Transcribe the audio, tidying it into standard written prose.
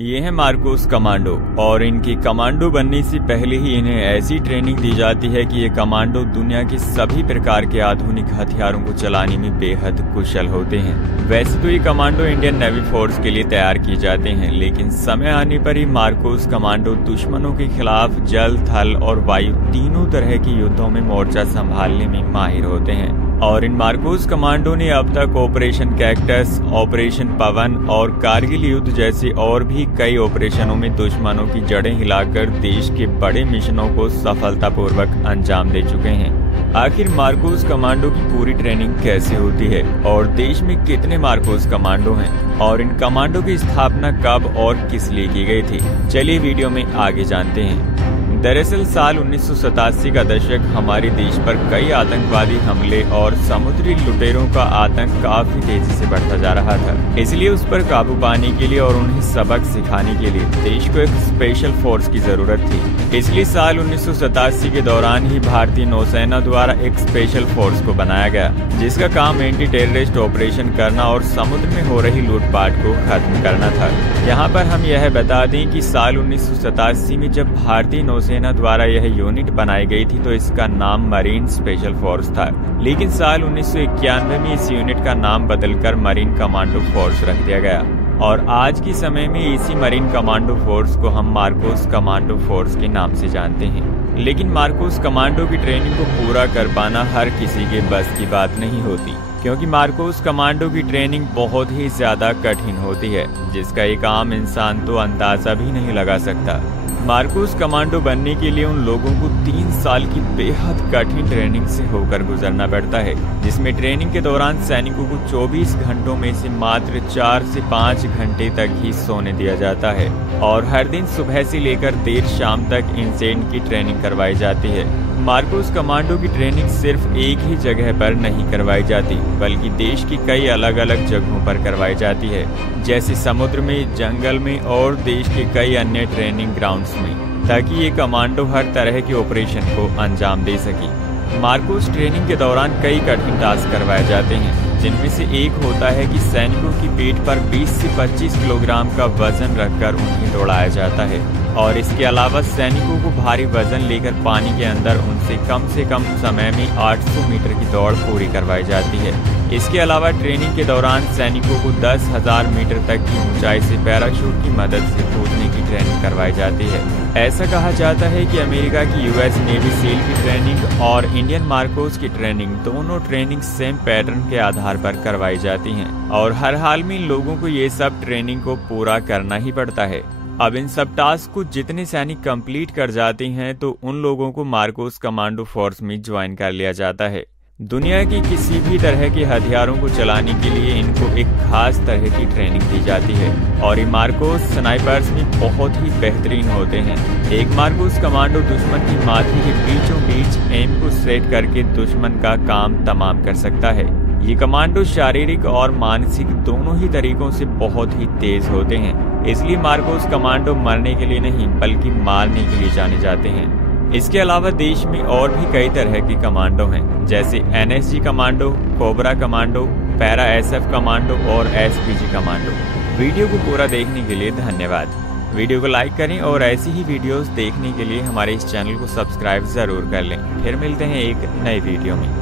ये है Marcos commando और इनकी कमांडो बनने से पहले ही इन्हें ऐसी ट्रेनिंग दी जाती है कि ये कमांडो दुनिया के सभी प्रकार के आधुनिक हथियारों को चलाने में बेहद कुशल होते हैं। वैसे तो ये कमांडो इंडियन नेवी फोर्स के लिए तैयार किए जाते हैं, लेकिन समय आने पर ही मार्कोस कमांडो दुश्मनों के खिलाफ जल, थल और वायु तीनों तरह के युद्धों में मोर्चा संभालने में माहिर होते हैं। और इन मार्कोस कमांडो ने अब तक ऑपरेशन कैक्टस, ऑपरेशन पवन और कारगिल युद्ध जैसे और भी कई ऑपरेशनों में दुश्मनों की जड़ें हिलाकर देश के बड़े मिशनों को सफलतापूर्वक अंजाम दे चुके हैं। आखिर मार्कोस कमांडो की पूरी ट्रेनिंग कैसे होती है और देश में कितने मार्कोस कमांडो हैं और इन कमांडो की स्थापना कब और किस लिए की गई थी, चलिए वीडियो में आगे जानते हैं। दरअसल साल 1987 का दशक हमारे देश पर कई आतंकवादी हमले और समुद्री लुटेरों का आतंक काफी तेजी से बढ़ता जा रहा था। इसलिए उस पर काबू पाने के लिए और उन्हें सबक सिखाने के लिए देश को एक स्पेशल फोर्स की जरूरत थी। इसलिए साल 1987 के दौरान ही भारतीय नौसेना द्वारा एक स्पेशल फोर्स को बनाया गया, जिसका काम एंटी टेररिस्ट ऑपरेशन करना और समुद्र में हो रही लूटपाट को खत्म करना था। यहाँ पर हम यह बता दें कि साल 1987 में जब भारतीय नौसेना द्वारा यह यूनिट बनाई गई थी तो इसका नाम मरीन स्पेशल फोर्स था, लेकिन साल 1991 में इस यूनिट का नाम बदलकर मरीन कमांडो फोर्स रख दिया गया और आज के समय में इसी मरीन कमांडो फोर्स को हम मार्कोस कमांडो फोर्स के नाम से जानते हैं। लेकिन मार्कोस कमांडो की ट्रेनिंग को पूरा कर पाना हर किसी के बस की बात नहीं होती, क्योंकि मार्कोस कमांडो की ट्रेनिंग बहुत ही ज्यादा कठिन होती है, जिसका एक आम इंसान तो अंदाजा भी नहीं लगा सकता। मार्कोस कमांडो बनने के लिए उन लोगों को 3 साल की बेहद कठिन ट्रेनिंग से होकर गुजरना पड़ता है, जिसमें ट्रेनिंग के दौरान सैनिकों को 24 घंटों में से मात्र 4 से 5 घंटे तक ही सोने दिया जाता है और हर दिन सुबह से लेकर देर शाम तक इनसे इनकी ट्रेनिंग करवाई जाती है। मार्कोस कमांडो की ट्रेनिंग सिर्फ एक ही जगह पर नहीं करवाई जाती, बल्कि देश की कई अलग अलग जगहों पर करवाई जाती है, जैसे समुद्र में, जंगल में और देश के कई अन्य ट्रेनिंग ग्राउंड्स में, ताकि ये कमांडो हर तरह के ऑपरेशन को अंजाम दे सके। मार्कोस ट्रेनिंग के दौरान कई कठिन टास्क करवाए जाते हैं, जिनमें से एक होता है कि सैनिकों की पीठ पर 20 से 25 किलोग्राम का वजन रखकर उन्हें दौड़ाया जाता है और इसके अलावा सैनिकों को भारी वजन लेकर पानी के अंदर उनसे कम समय में 800 मीटर की दौड़ पूरी करवाई जाती है। इसके अलावा ट्रेनिंग के दौरान सैनिकों को 10,000 मीटर तक की ऊंचाई से पैराशूट की मदद से कूदने की ट्रेनिंग करवाई जाती है। ऐसा कहा जाता है कि अमेरिका की यूएस नेवी सील की ट्रेनिंग और इंडियन मार्कोस की ट्रेनिंग दोनों ट्रेनिंग सेम पैटर्न के आधार पर करवाई जाती हैं और हर हाल में इन लोगों को ये सब ट्रेनिंग को पूरा करना ही पड़ता है। अब इन सब टास्क को जितने सैनिक कंप्लीट कर जाते हैं तो उन लोगों को मार्कोस कमांडो फोर्स में ज्वाइन कर लिया जाता है। दुनिया की किसी भी तरह के हथियारों को चलाने के लिए इनको एक खास तरह की ट्रेनिंग दी जाती है और ये मार्कोस स्नाइपर्स में बहुत ही बेहतरीन होते हैं। एक मार्कोस कमांडो दुश्मन की माथे के बीचों बीच एम को सेट करके दुश्मन का काम तमाम कर सकता है। ये कमांडो शारीरिक और मानसिक दोनों ही तरीकों से बहुत ही तेज होते हैं, इसलिए मार्कोस कमांडो मरने के लिए नहीं बल्कि मारने के लिए जाने जाते हैं। इसके अलावा देश में और भी कई तरह के कमांडो हैं, जैसे NSG commando, cobra commando, para SF commando और एसपीजी कमांडो। वीडियो को पूरा देखने के लिए धन्यवाद। वीडियो को लाइक करें और ऐसी ही वीडियोस देखने के लिए हमारे इस चैनल को सब्सक्राइब जरूर कर लें। फिर मिलते हैं एक नई वीडियो में।